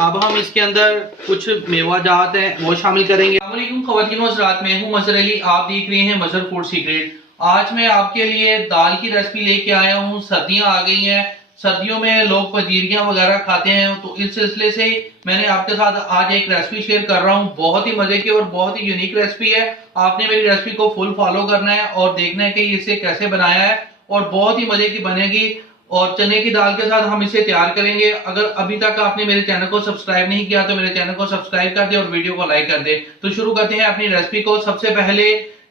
अब हम इसके अंदर कुछ मेवा जात है वो शामिल करेंगे। अस्सलामुअलैकुम ख़वातीन व हज़रात, मैं हूं मज़हर अली, आप देख रहे हैं मज़हर फूड सीक्रेट। आज मैं आपके लिए दाल की रेसिपी लेके आया हूं। सर्दियां आ गई हैं, सर्दियों में लोग पतीरियां वगैरह खाते हैं, तो इस सिलसिले से मैंने आपके साथ आज एक रेसिपी शेयर कर रहा हूँ। बहुत ही मजे की और बहुत ही यूनिक रेसिपी है। आपने मेरी रेसिपी को फुल फॉलो करना है और देखना है कि इसे कैसे बनाया है, और बहुत ही मजे की बनेगी। और चने की दाल के साथ हम इसे तैयार करेंगे। अगर अभी तक आपने मेरे चैनल को सब्सक्राइब नहीं किया तो मेरे चैनल को सब्सक्राइब कर दे और वीडियो को लाइक कर दे। तो शुरू करते हैं अपनी रेसिपी को। सबसे पहले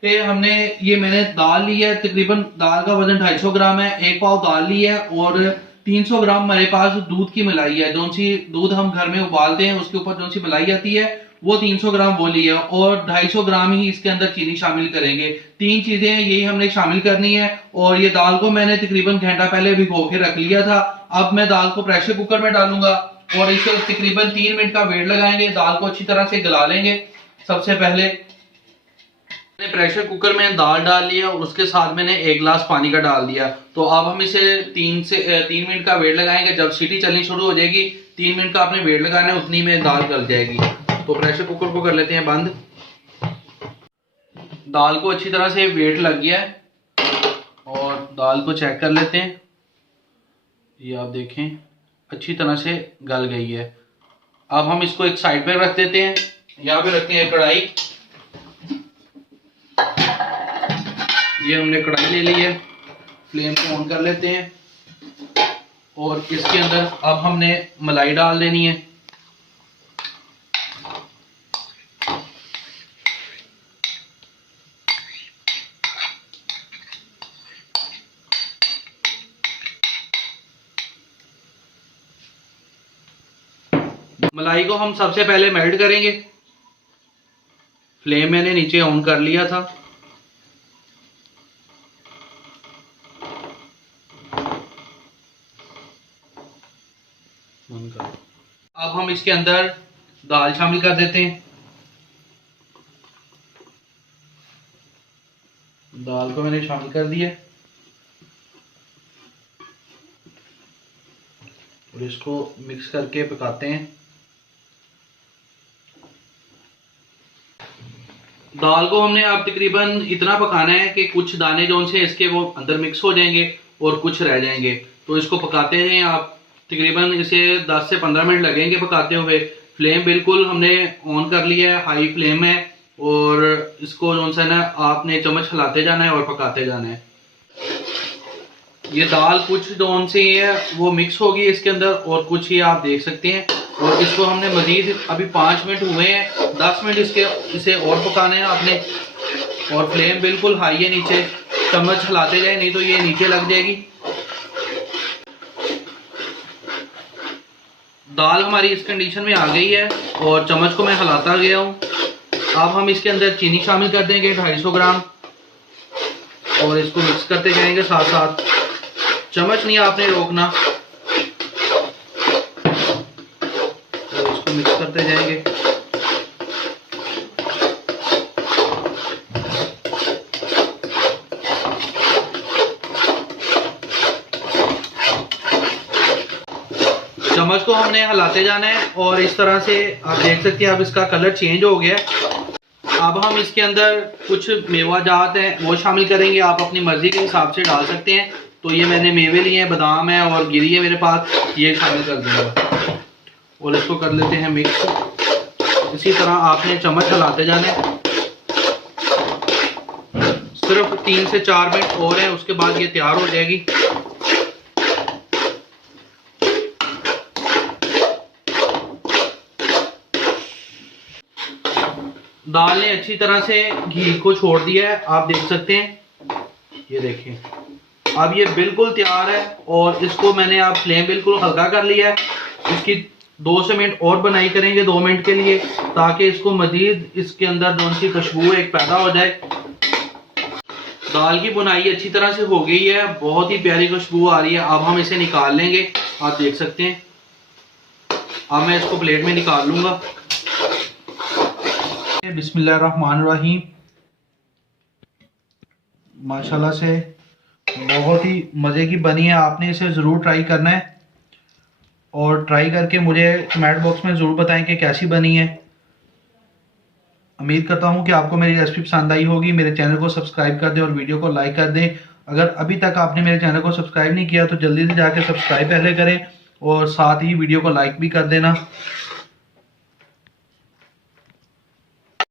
मैंने दाल ली है, तकरीबन दाल का वजन 250 ग्राम है। एक पाव दाल ली है और 300 ग्राम हमारे पास दूध की मलाई है। जो सी दूध हम घर में उबालते हैं उसके ऊपर जो सी मलाई आती है वो 300 ग्राम वो ली है, और 250 ग्राम ही इसके अंदर चीनी शामिल करेंगे। तीन चीजें यही हमने शामिल करनी है। और ये दाल को मैंने तकरीबन घंटा पहले भिगो के रख लिया था। अब मैं दाल को प्रेशर कुकर में डालूंगा और इसे तकरीबन 3 मिनट का वेट लगाएंगे। दाल को अच्छी तरह से गला लेंगे। सबसे पहले मैंने प्रेशर कुकर में दाल डाल लिया और उसके साथ मैंने 1 गिलास पानी का डाल दिया। तो अब हम इसे 3 मिनट का वेट लगाएंगे। जब सीटी चलनी शुरू हो जाएगी, 3 मिनट का आपने वेट लगाना है, उतनी में दाल गल जाएगी। तो प्रेशर कुकर को कर लेते हैं बंद। दाल को अच्छी तरह से वेट लग गया है और दाल को चेक कर लेते हैं। ये आप देखें अच्छी तरह से गल गई है। अब हम इसको एक साइड पे रख देते हैं। यहाँ पे रखते हैं कढ़ाई। ये हमने कढ़ाई ले ली है, फ्लेम को ऑन कर लेते हैं और इसके अंदर अब हमने मलाई डाल देनी है। मलाई को हम सबसे पहले मेल्ट करेंगे। फ्लेम मैंने नीचे ऑन कर लिया था। अब हम इसके अंदर दाल शामिल कर देते हैं। दाल को मैंने शामिल कर दिया और इसको मिक्स करके पकाते हैं। दाल को हमने अब तकरीबन इतना पकाना है कि कुछ दाने जो से इसके वो अंदर मिक्स हो जाएंगे और कुछ रह जाएंगे। तो इसको पकाते हैं आप, तकरीबन इसे 10 से 15 मिनट लगेंगे पकाते हुए। फ्लेम बिल्कुल हमने ऑन कर लिया है, हाई फ्लेम है, और इसको जो सा ना आपने चम्मच हिलाते जाना है और पकाते जाना है। ये दाल कुछ जो से है वो मिक्स होगी इसके अंदर और कुछ ही आप देख सकते हैं। और इसको हमने मजीद अभी 5 मिनट हुए हैं, 10 मिनट इसे और पकाने हैं आपने। और फ्लेम बिल्कुल हाई है, नीचे चम्मच हिलाते जाए नहीं तो ये नीचे लग जाएगी। दाल हमारी इस कंडीशन में आ गई है और चम्मच को मैं हिलाता गया हूँ। अब हम इसके अंदर चीनी शामिल कर देंगे 250 ग्राम और इसको मिक्स करते जाएंगे साथ साथ। चम्मच नहीं आपने रोकना, तो इसको मिक्स करते जाएंगे। चम्मच को हमने हिलाते जाना है और इस तरह से आप देख सकते हैं अब इसका कलर चेंज हो गया है। अब हम इसके अंदर कुछ मेवा जात है वो शामिल करेंगे। आप अपनी मर्जी के हिसाब से डाल सकते हैं। तो ये मैंने मेवे लिए हैं, बादाम है और गिरी है मेरे पास, ये शामिल कर दूंगा और इसको कर लेते हैं मिक्स। इसी तरह आपने चम्मच हिलाते जाना है। सिर्फ 3 से 4 मिनट और है, उसके बाद ये तैयार हो जाएगी। दाल ने अच्छी तरह से घी को छोड़ दिया है, आप देख सकते हैं। ये देखें अब ये बिल्कुल तैयार है और इसको मैंने अब फ्लेम बिल्कुल हल्का कर लिया है। इसकी 2 से मिनट और बनाई करेंगे, 2 मिनट के लिए, ताकि इसको मजीद इसके अंदर जो सी खुशबू एक पैदा हो जाए। दाल की बुनाई अच्छी तरह से हो गई है, बहुत ही प्यारी खुशबू आ रही है। अब हम इसे निकाल लेंगे, आप देख सकते हैं। अब मैं इसको प्लेट में निकाल लूंगा। बिस्मिल्लाहिर्रहमानिर्रहीम। माशाल्लाह से बहुत ही मज़े की बनी है, आपने इसे ज़रूर ट्राई करना है। और ट्राई करके मुझे कमेंट बॉक्स में ज़रूर बताएं कि कैसी बनी है। उम्मीद करता हूँ कि आपको मेरी रेसिपी पसंद आई होगी। मेरे चैनल को सब्सक्राइब कर दें और वीडियो को लाइक कर दें। अगर अभी तक आपने मेरे चैनल को सब्सक्राइब नहीं किया तो जल्दी से जाकर सब्सक्राइब पहले करें और साथ ही वीडियो को लाइक भी कर देना।